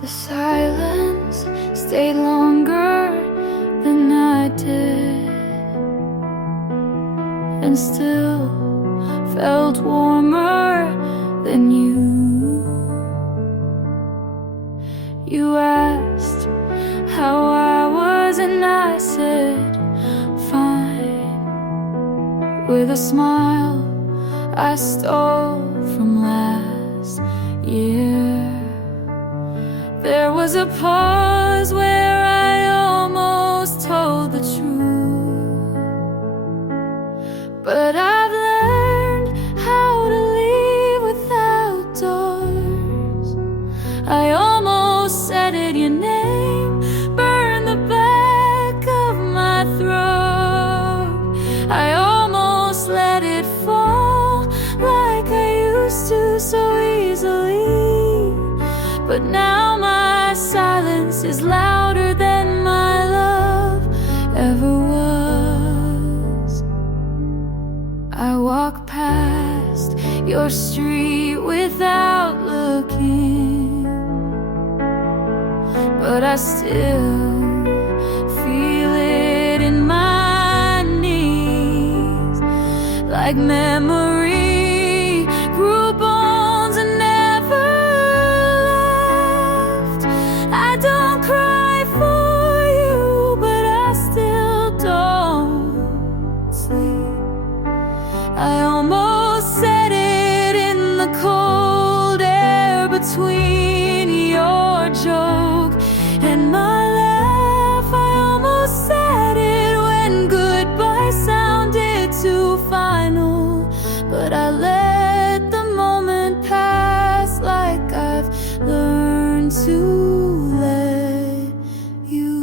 The silence stayed longer than I did, and still felt warmer than you. You asked how I was, and I said, fine. With a smile I stole from last year. There was a pause where I almost told the truth, but I've learned how to leave without doors. I almost said it, your name burned the back of my throat. I almost let it fall like I used to so easily, but now my silence is louder than my love ever was. I walk past your street without looking, but I still feel it like memory, grew bones and never left. I don't cry for you, but I still don't sleep. I almost said it in the cold air between your joke and my laugh. I almost said it when goodbye sounded too final, but I let the moment pass like I've learned to let you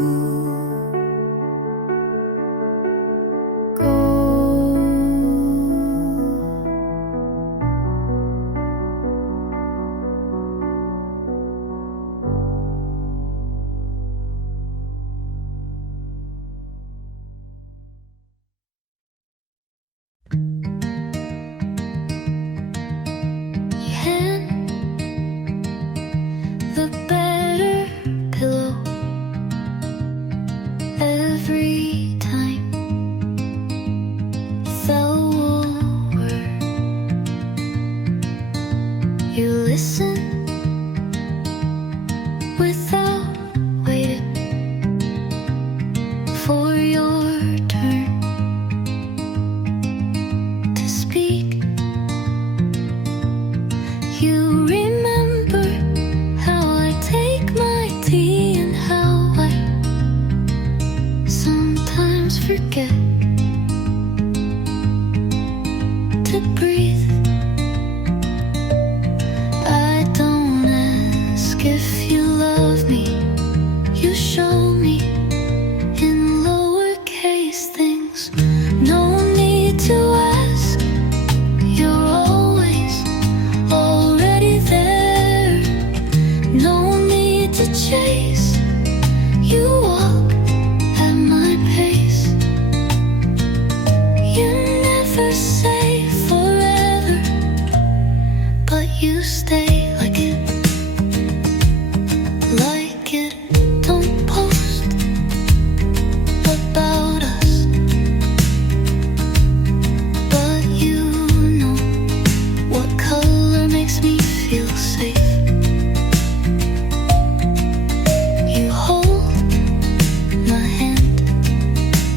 go. The better pillow every time fell over. You listen without waiting for your turn to speak. You remember how I take my tea and how I sometimes forget to breathe. I don't ask if you love me, you show me in lowercase things. No need to ask, you're always already there. No need to chase, you walk at my pace. You never say forever, but you stay like it. Like it, don't post about us, but you know what color makes me feel safe. You hold my hand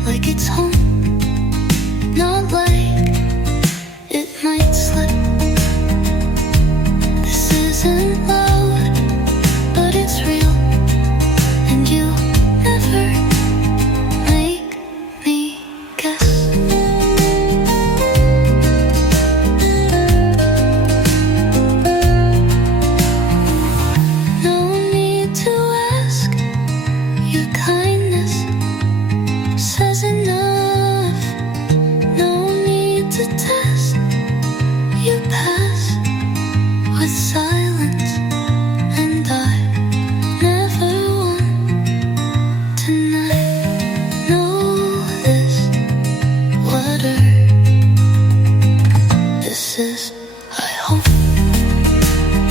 like it's home, not like it might slip. This isn't loud, but it's real, and you never make me guess. No need to ask, your kindness says enough. No need to test, you pass with silence, and I never want to not know this. Whatever this is, I hope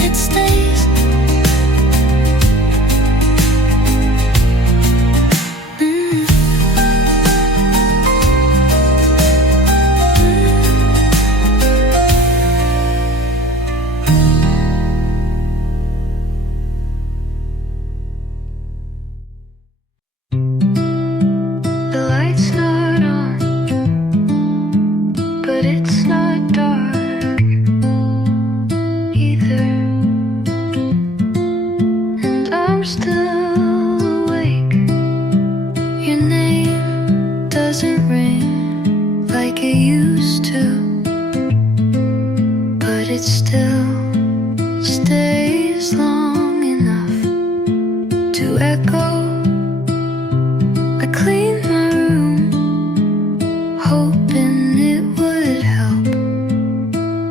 it stays. The light's not on, but it's not dark either, and I'm still awake. Your name doesn't ring like it used to, but it still stays long enough to echo. I cleaned my room, hoping it would help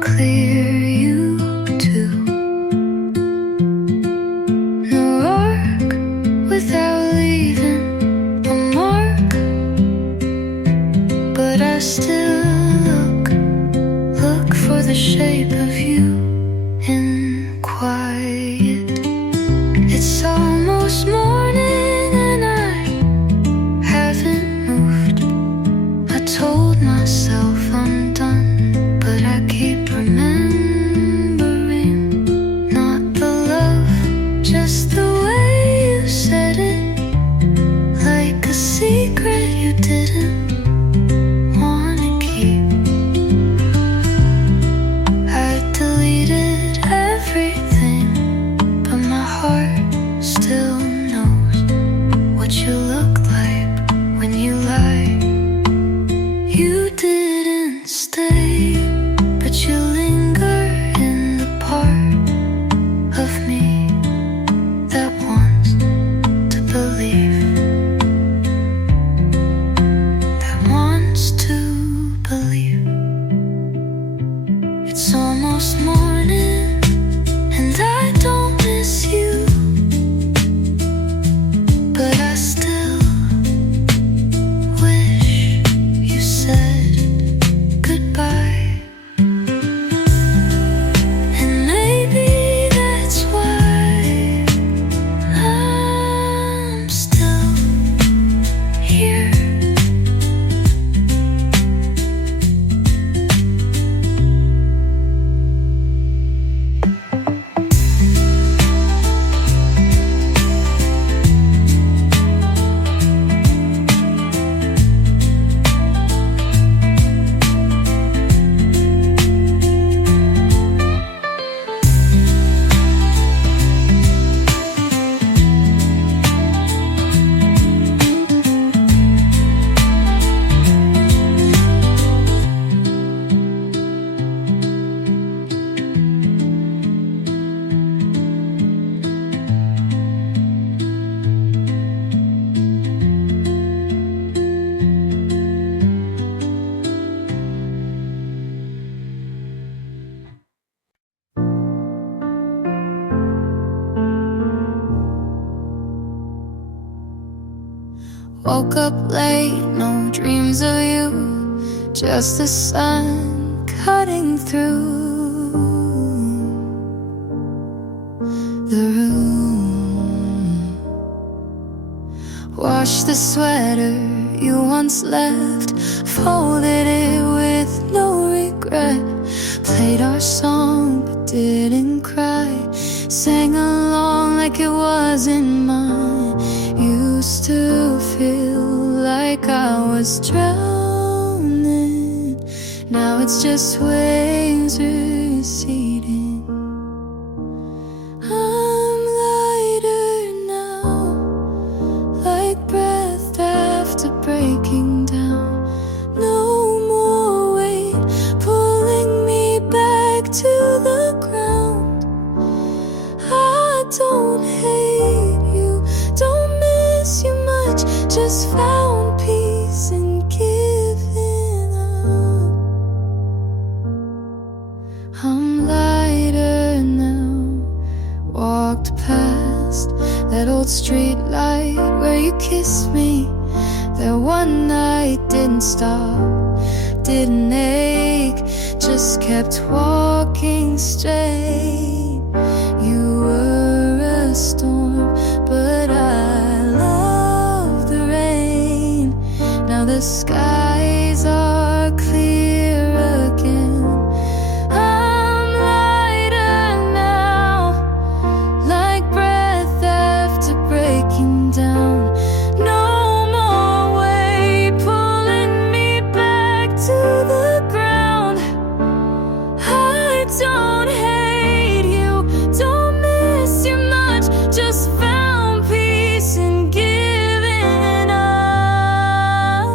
clear you too. No arc without leaving a mark, but I still look for the shape of you in quiet Woke up late, no dreams of you, just the sun cutting through the room. Washed the sweater you once left, folded it with no regret. Played our song but didn't cry, sang along like it wasn't mine. Used to feel like I was drowning, now it's just waves receding. I'm lighter now, like breath after breaking down. No more weight pulling me back to the ground. I don't hate you, don't miss you much, just found peace in giving up. I'm lighter now, walked past that old street light where you kissed me. That one night didn't stop, didn't ache, just kept walking straight. You were a storm, but I love the rain. Now the skies are clear again. I'm lighter now, like breath after breaking down. No more weight pulling me back to the ground. I don't hate you, don't miss you much, just found peace in giving up.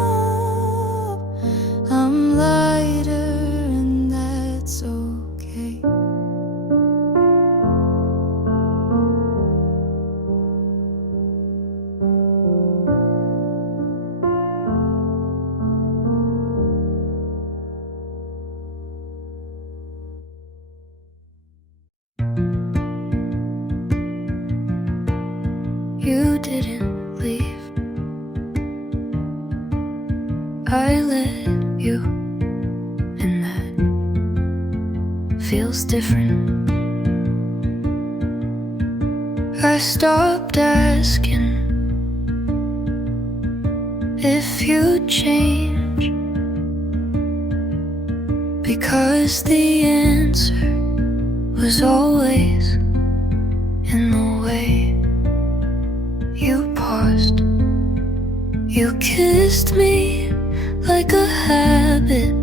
I'm lighter and that's okay. You didn't leave, I let you, and that feels different. I stopped asking if you'd change, because the answer was always in the way. You paused, you kissed me like a habit,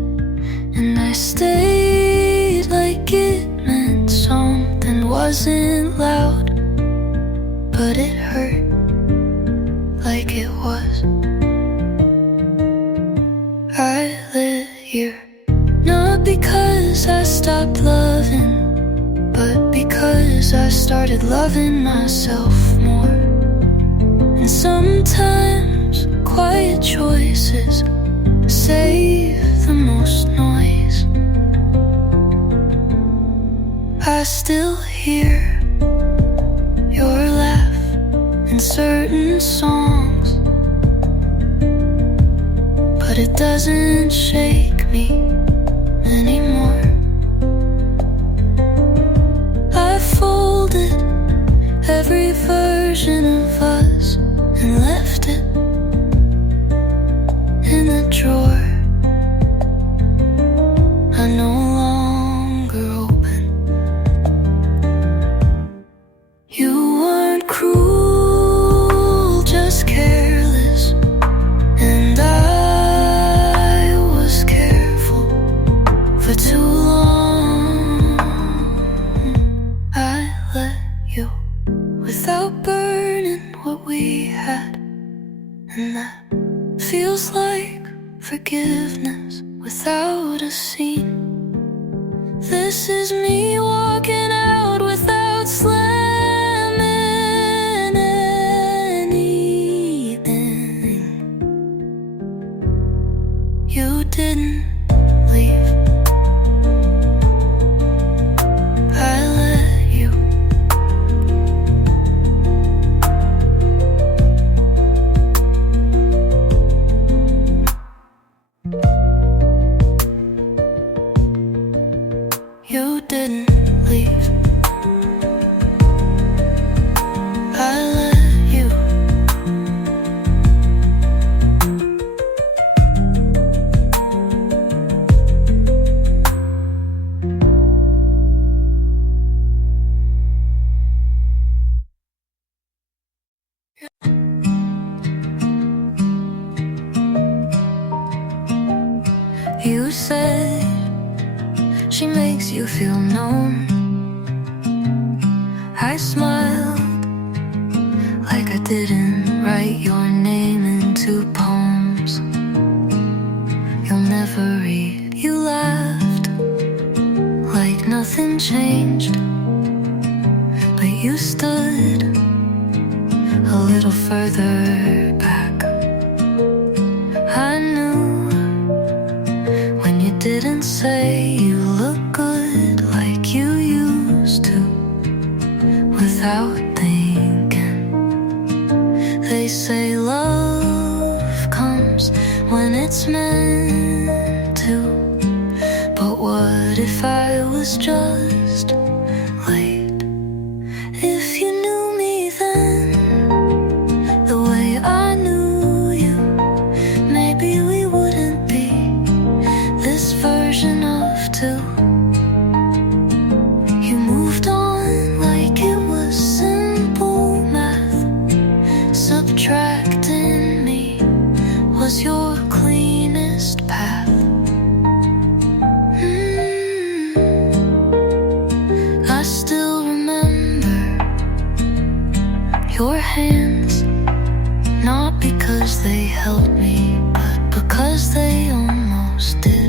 and I stayed like it meant something. Wasn't loud, but it hurt like it was. I lit you, not because I stopped loving, but because I started loving myself more. And sometimes quiet choices save the most noise. I still hear your laugh in certain songs, but it doesn't shake me anymore. I folded every version of us and left it in a drawer. I no longer open. You weren't cruel, just careless, and I was careful for too long. I let you without burning what we had, and that feels like forgiveness without a scene. This is me walking out without slamming anything. You didn't leave, I let you. you feel known. I smiled like I didn't write your name into poems you'll never read. You laughed like nothing changed, but you stood a little further back. I knew when you didn't say you look good like you used to, without thinking. They say love comes when it's meant to, but what if I was just late? If you knew me then the way I knew you, maybe we wouldn't be this version of two. You moved on like it was simple math. Subtracting me was your cleanest path. I still remember your hands, not because they held me, but because they almost did.